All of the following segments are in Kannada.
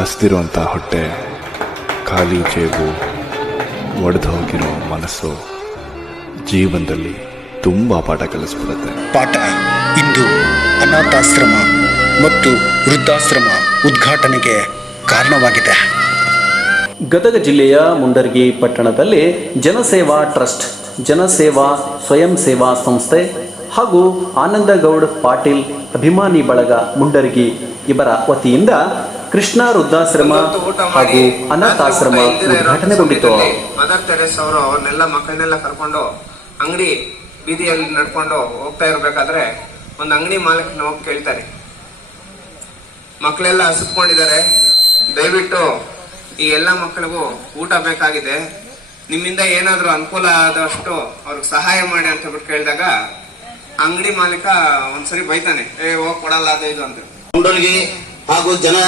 ಹಸ್ತಿರುವಂಥ ಹೊಟ್ಟೆ ಖಾಲಿ ಜೇಬು ಒಡೆದು ಹೋಗಿರೋ ಮನಸ್ಸು ಜೀವನದಲ್ಲಿ ತುಂಬ ಪಾಠ ಕಲಿಸ್ಬಿಡುತ್ತೆ. ಪಾಠ ಇಂದು ಅನಾಥಾಶ್ರಮ ಮತ್ತು ವೃದ್ಧಾಶ್ರಮ ಉದ್ಘಾಟನೆಗೆ ಕಾರಣವಾಗಿದೆ. ಗದಗ ಜಿಲ್ಲೆಯ ಮುಂಡರ್ಗಿ ಪಟ್ಟಣದಲ್ಲಿ ಜನಸೇವಾ ಟ್ರಸ್ಟ್ ಜನಸೇವಾ ಸ್ವಯಂ ಸೇವಾ ಸಂಸ್ಥೆ ಹಾಗೂ ಆನಂದಗೌಡ್ ಪಾಟೀಲ್ ಅಭಿಮಾನಿ ಬಳಗ ಮುಂಡರ್ಗಿ ಇವರ ವತಿಯಿಂದ ಕೃಷ್ಣ ವೃದ್ಧಾಶ್ರಮ ಹಾಗೂ ಅನಾಥಾಶ್ರಮ ಉದ್ಘಾಟನೆಗೊಂಡಿತು. ಮದರ್ ತೆರೇಸ್ ಅವರು ಅವ್ರನ್ನೆಲ್ಲ ಮಕ್ಕಳನ್ನೆಲ್ಲ ಕರ್ಕೊಂಡು ಅಂಗಡಿ ಬೀದಿಯಲ್ಲಿ ನಡ್ಕೊಂಡು ಹೋಗ್ತಾ ಇರ್ಬೇಕಾದ್ರೆ ಒಂದು ಅಂಗಡಿ ಮಾಲೀಕನ ಹೋಗಿ ಕೇಳ್ತಾರೆ. ಮಕ್ಕಳೆಲ್ಲ ಹಸಿದ್ಕೊಂಡಿದ್ದಾರೆ ದಯವಿಟ್ಟು ಈ ಎಲ್ಲ ಮಕ್ಕಳಿಗೂ ಊಟ ಬೇಕಾಗಿದೆ. ನಿಮ್ಮಿಂದ ಏನಾದರೂ ಅನುಕೂಲ ಆದಷ್ಟು ಅವ್ರಿಗೆ ಸಹಾಯ ಮಾಡಿ ಅಂತ ಬಿಟ್ಟು ಕೇಳಿದಾಗ ಅಂಗಡಿ ಮಾಲೀಕ ಒಂದ್ಸರಿ ಬೈತಾನೆ ಏ ಹೋಗ್ ಕೊಡಲ್ಲ ಅದು ಇದು ಅಂತ. ಹಾಗೂ ಜನ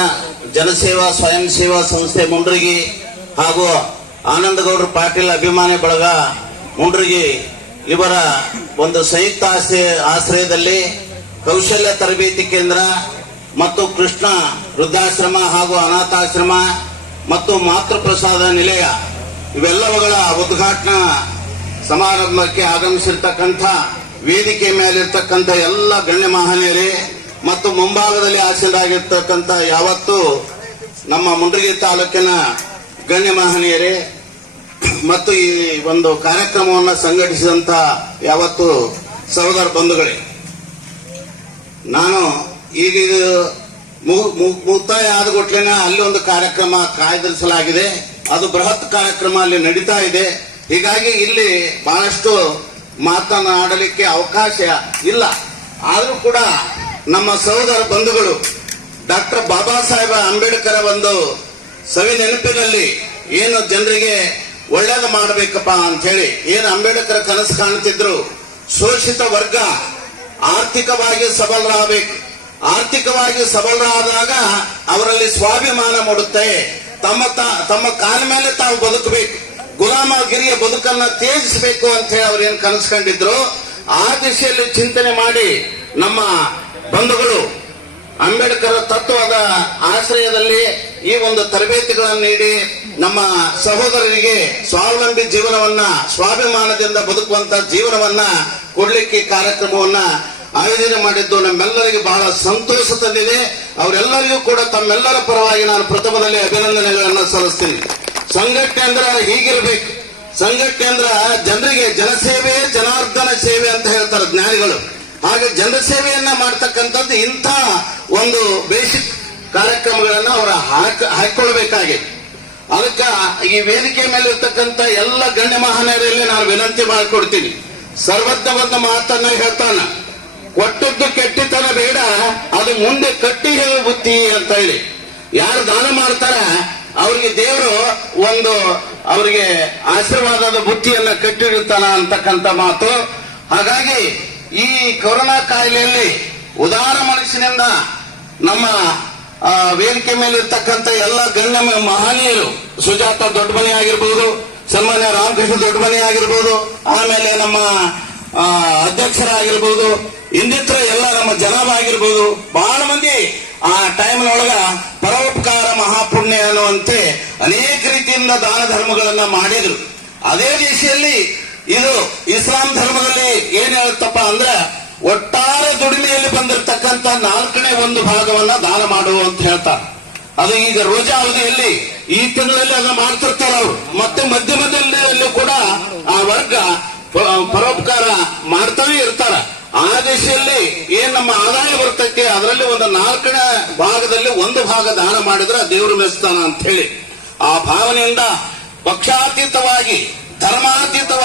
ಜನಸೇವಾ, ಸ್ವಯಂ ಸೇವಾ ಸಂಸ್ಥೆ ಮುಂಡ್ರಿಗಿ ಹಾಗೂ ಆನಂದಗೌಡರು ಪಾಟೀಲ್ ಅಭಿಮಾನಿ ಬಳಗ ಮುಂಡ್ರಿಗಿ ಇವರ ಒಂದು ಸಂಯುಕ್ತ ಆಶ್ರಯ, ಆಶ್ರಯದಲ್ಲಿ ಕೌಶಲ್ಯ ತರಬೇತಿ ಕೇಂದ್ರ ಮತ್ತು ಕೃಷ್ಣ ವೃದ್ಧಾಶ್ರಮ ಹಾಗೂ ಅನಾಥಾಶ್ರಮ ಮತ್ತು ಮಾತೃಪ್ರಸಾದ ನಿಲಯ ಇವೆಲ್ಲವುಗಳ ಉದ್ಘಾಟನಾ ಸಮಾರಂಭಕ್ಕೆ ಆಗಮಿಸಿರ್ತಕ್ಕಂಥ ವೇದಿಕೆ ಮೇಲಿರ್ತಕ್ಕಂಥ ಎಲ್ಲ ಗಣ್ಯ ಮಹನೀಯರೇ ಮತ್ತು ಮುಂಭಾಗದಲ್ಲಿ ಆಸೀನರಾಗಿರ್ತಕ್ಕಂಥ ಯಾವತ್ತು ನಮ್ಮ ಮುಂಡ್ರಿಗಿ ತಾಲೂಕಿನ ಗಣ್ಯ ಮಹನೀಯರೇ, ಮತ್ತು ಈ ಒಂದು ಕಾರ್ಯಕ್ರಮವನ್ನು ಸಂಘಟಿಸಿದಂತ ಯಾವತ್ತು ಸಹೋದರ ಬಂಧುಗಳೇ, ನಾನು ಈಗ ಮುಕ್ತಾಯ ಆದ ಕೂಡ್ಲೇನ ಅಲ್ಲಿ ಒಂದು ಕಾರ್ಯಕ್ರಮ ಕಾಯ್ದಿರಿಸಲಾಗಿದೆ. ಅದು ಬೃಹತ್ ಕಾರ್ಯಕ್ರಮ ಅಲ್ಲಿ ನಡೀತಾ ಇದೆ. ಹೀಗಾಗಿ ಇಲ್ಲಿ ಬಹಳಷ್ಟು ಮಾತನಾಡಲಿಕ್ಕೆ ಅವಕಾಶ ಇಲ್ಲ. ಆದರೂ ಕೂಡ ನಮ್ಮ ಸಹೋದರ ಬಂಧುಗಳು ಡಾಕ್ಟರ್ ಬಾಬಾ ಸಾಹೇಬ ಅಂಬೇಡ್ಕರ್ ಒಂದು ಸವಿ ನೆನಪಿನಲ್ಲಿ ಏನು ಜನರಿಗೆ ಒಳ್ಳೇದು ಮಾಡಬೇಕಪ್ಪ ಅಂತ ಹೇಳಿ ಏನು ಅಂಬೇಡ್ಕರ್ ಕನಸು ಕಾಣ್ತಿದ್ರು ಶೋಷಿತ ವರ್ಗ ಆರ್ಥಿಕವಾಗಿ ಸಬಲರಾಗಬೇಕು. ಆರ್ಥಿಕವಾಗಿ ಸಬಲರಾದಾಗ ಅವರಲ್ಲಿ ಸ್ವಾಭಿಮಾನ ಮೂಡುತ್ತೆ. ತಮ್ಮ ತಮ್ಮ ಕಾಲ ಮೇಲೆ ತಾವು ಬದುಕಬೇಕು. ಗುಲಾಮಗಿರಿಯ ಬದುಕನ್ನ ತ್ಯಜಿಸಬೇಕು ಅಂತ ಹೇಳಿ ಅವ್ರು ಏನ್ ಕನಸ್ಕೊಂಡಿದ್ರು ಆ ದಿಶೆಯಲ್ಲಿ ಚಿಂತನೆ ಮಾಡಿ ನಮ್ಮ ಬಂಧುಗಳು, ಅಂಬೇಡ್ಕರ್ ತತ್ವದ ಆಶ್ರಯದಲ್ಲಿ ಈ ಒಂದು ತರಬೇತಿಗಳನ್ನು ನೀಡಿ ನಮ್ಮ ಸಹೋದರರಿಗೆ ಸ್ವಾವಲಂಬಿ ಜೀವನವನ್ನ, ಸ್ವಾಭಿಮಾನದಿಂದ ಬದುಕುವಂತ ಜೀವನವನ್ನ ಕೊಡ್ಲಿಕ್ಕೆ ಕಾರ್ಯಕ್ರಮವನ್ನ ಆಯೋಜನೆ ಮಾಡಿದ್ದು ನಮ್ಮೆಲ್ಲರಿಗೆ ಬಹಳ ಸಂತೋಷ ತಂದಿದೆ. ಅವರೆಲ್ಲರಿಗೂ ಕೂಡ ತಮ್ಮೆಲ್ಲರ ಪರವಾಗಿ ನಾನು ಪ್ರಥಮದಲ್ಲಿ ಅಭಿನಂದನೆಗಳನ್ನು ಸಲ್ಲಿಸ್ತೀನಿ. ಸಂಘಟನೆ ಅಂದ್ರೆ ಹೀಗಿರ್ಬೇಕು. ಸಂಘಟನೆ ಅಂದ್ರ ಜನರಿಗೆ ಜನಸೇವೆ, ಜನಾರ್ದನ ಸೇವೆ ಅಂತ ಹೇಳ್ತಾರೆ ಜ್ಞಾನಿಗಳು. ಹಾಗೆ ಜನರ ಸೇವೆಯನ್ನ ಮಾಡ್ತಕ್ಕಂಥದ್ದು ಇಂಥ ಒಂದು ಬೇಸಿಕ್ ಕಾರ್ಯಕ್ರಮಗಳನ್ನ ಅವರ ಹಾಕ ಹಾಕೊಳ್ಬೇಕಾಗಿದೆ ಅದಕ್ಕ ಈ ವೇದಿಕೆ ಮೇಲೆ ಇರ್ತಕ್ಕಂಥ ಎಲ್ಲ ಗಣ್ಯ ಮಹಾನರಲ್ಲಿ ನಾನು ವಿನಂತಿ ಮಾಡಿಕೊಡ್ತೀನಿ. ಸರ್ವಜ್ಞ ಒಂದು ಮಾತನ್ನ ಹೇಳ್ತಾನ. ಕೊಟ್ಟದ್ದು ಕೆಟ್ಟಿತನ ಬೇಡ, ಅದು ಮುಂದೆ ಕಟ್ಟಿ ಹೇಳು ಬುದ್ಧಿ ಅಂತ ಹೇಳಿ. ಯಾರು ದಾನ ಮಾಡ್ತಾರ, ಅವ್ರಿಗೆ ದೇವರು ಒಂದು ಅವರಿಗೆ ಆಶೀರ್ವಾದದ ಬುದ್ಧಿಯನ್ನ ಕಟ್ಟಿಡುತ್ತಾನ ಅಂತಕ್ಕಂಥ ಮಾತು. ಹಾಗಾಗಿ ಈ ಕೊರೋನಾ ಕಾಯಿಲೆಯಲ್ಲಿ ಉದಾರ ಮನಸ್ಸಿನಿಂದ ನಮ್ಮ ವೇದಿಕೆ ಮೇಲೆ ಇರ್ತಕ್ಕಂಥ ಎಲ್ಲ ಗಣ್ಯ ಮಹನೀಯರು, ಸುಜಾತ ದೊಡ್ಡಮನಿ ಆಗಿರ್ಬೋದು, ಸನ್ಮಾನ್ಯ ರಾಮಕೃಷ್ಣ ದೊಡ್ಡಮನಿ ಆಗಿರ್ಬೋದು, ಆಮೇಲೆ ನಮ್ಮ ಅಧ್ಯಕ್ಷರಾಗಿರ್ಬೋದು ಇನ್ನಿತರ ಎಲ್ಲ ನಮ್ಮ ಜನಾಭ ಆಗಿರ್ಬೋದು, ಬಹಳ ಮಂದಿ ಆ ಟೈಮ್ನೊಳಗ ಪರೋಪಕಾರ ಮಹಾಪುಣ್ಯ ಅನ್ನುವಂತೆ ಅನೇಕ ರೀತಿಯಿಂದ ದಾನ ಧರ್ಮಗಳನ್ನ ಮಾಡಿದ್ರು. ಅದೇ ದಿಶೆಯಲ್ಲಿ ಇದು ಇಸ್ಲಾಂ ಧರ್ಮದಲ್ಲಿ ಏನ್ ಹೇಳುತ್ತಪ್ಪ ಅಂದ್ರೆ ಒಟ್ಟಾರೆ ದುಡಿಮೆಯಲ್ಲಿ ಬಂದಿರತಕ್ಕಂತ ನಾಲ್ಕನೇ ಒಂದು ಭಾಗವನ್ನ ದಾನ ಮಾಡುವ ಅಂತ ಹೇಳ್ತಾರೆ. ಅದು ಈಗ ರೋಜಾ ಅವಧಿಯಲ್ಲಿ ಈ ತಿಂಗಳಲ್ಲಿ ಅದನ್ನ ಮಾಡ್ತಿರ್ತಾರ ಅವರು. ಮತ್ತೆ ಮಧ್ಯ ಕೂಡ ಆ ವರ್ಗ ಪರೋಪಕಾರ ಮಾಡ್ತಾನೆ ಇರ್ತಾರ. ಆ ದಿಶೆಯಲ್ಲಿ ಏನ್ ನಮ್ಮ ಆದಾಯ ಬರ್ತಕ್ಕೆ ಅದರಲ್ಲಿ ಒಂದು ನಾಲ್ಕನೇ ಭಾಗದಲ್ಲಿ ಒಂದು ಭಾಗ ದಾನ ಮಾಡಿದ್ರೆ ದೇವರು ಮೆಸ್ತಾನ ಅಂತ ಹೇಳಿ. ಆ ಭಾವನೆಯಿಂದ ಪಕ್ಷಾತೀತವಾಗಿ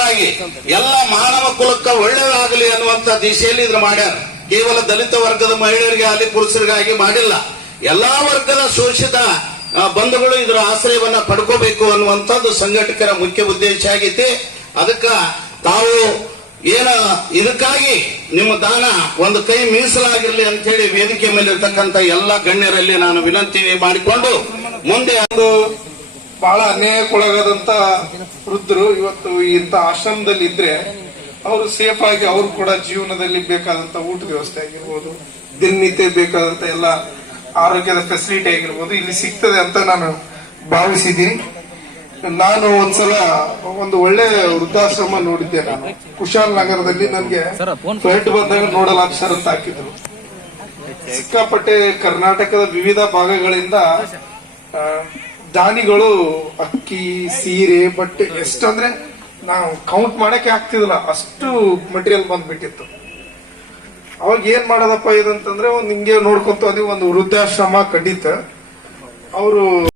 ಧರ್ಮಾತೀತವಾಗಿ ಎಲ್ಲ ಮಾನವ ಕುಲಕ್ಕೆ ಒಳ್ಳೆಯದಾಗಲಿ ಅನ್ನುವಂತ ದಿಶೆಯಲ್ಲಿ ಇದ್ರ ಮಾಡ್ಯಾರ. ಕೇವಲ ದಲಿತ ವರ್ಗದ ಮಹಿಳೆಯರಿಗೆ ಆಗಲಿ ಪುರುಷರಿಗಾಗಿ ಮಾಡಿಲ್ಲ. ಎಲ್ಲಾ ವರ್ಗದ ಶೋಷಿತ ಬಂಧುಗಳು ಇದರ ಆಶ್ರಯವನ್ನ ಪಡ್ಕೋಬೇಕು ಅನ್ನುವಂಥದ್ದು ಸಂಘಟಕರ ಮುಖ್ಯ ಉದ್ದೇಶ ಆಗೈತಿ. ಅದಕ್ಕ ತಾವು ಏನ ಇದಕ್ಕಾಗಿ ನಿಮ್ಮ ದಾನ ಒಂದು ಕೈ ಮೀಸಲಾಗಿರ್ಲಿ ಅಂತ ಹೇಳಿ ವೇದಿಕೆ ಮೇಲೆ ಇರ್ತಕ್ಕಂಥ ಎಲ್ಲ ಗಣ್ಯರಲ್ಲಿ ನಾನು ವಿನಂತಿ ಮಾಡಿಕೊಂಡು ಮುಂದೆ ಒಂದು ಬಹಳ ಅನ್ಯಾಯಕ್ಕೊಳಗಾದಂತ ವೃದ್ಧರು ಇವತ್ತು ಇಂಥ ಆಶ್ರಮದಲ್ಲಿ ಇದ್ರೆ ಅವರು ಸೇಫ್ ಆಗಿ ಅವರು ಕೂಡ ಜೀವನದಲ್ಲಿ ಬೇಕಾದಂತ ಊಟ ವ್ಯವಸ್ಥೆ ಆಗಿರ್ಬೋದು ದಿನನಿತ್ಯ ಬೇಕಾದಂತ ಎಲ್ಲ ಆರೋಗ್ಯದ ಫೆಸಿಲಿಟಿ ಆಗಿರ್ಬೋದು ಇಲ್ಲಿ ಸಿಗ್ತದೆ ಅಂತ ನಾನು ಭಾವಿಸಿದ್ದೀನಿ. ನಾನು ಒಂದ್ಸಲ ಒಂದು ಒಳ್ಳೆ ವೃದ್ಧಾಶ್ರಮ ನೋಡಿದ್ದೆ ನಾನು. ಕುಶಾಲ್ ನಗರದಲ್ಲಿ ನನಗೆ ಫ್ಲೈಟ್ ಬಂದಾಗ ನೋಡಲಾಗ ಅಂತ ಹಾಕಿದ್ರು. ಸಿಕ್ಕಾಪಟ್ಟೆ ಕರ್ನಾಟಕದ ವಿವಿಧ ಭಾಗಗಳಿಂದ ದಾನಿಗಳು, ಅಕ್ಕಿ, ಸೀರೆ, ಬಟ್ಟೆ ಎಷ್ಟಂದ್ರೆ ನಾವು ಕೌಂಟ್ ಮಾಡಕ್ಕೆ ಆಗ್ತಿದಿಲ್ಲ. ಅಷ್ಟು ಮಟೀರಿಯಲ್ ಬಂದ್ಬಿಟ್ಟಿತ್ತು. ಅವಾಗ ಏನ್ ಮಾಡೋದಪ್ಪ ಇದಂತಂದ್ರೆ ಒಂದ್ ಹಿಂಗೆ ನೋಡ್ಕೊಂತ ಒಂದು ವೃದ್ಧಾಶ್ರಮ ಕಡಿತ ಅವರು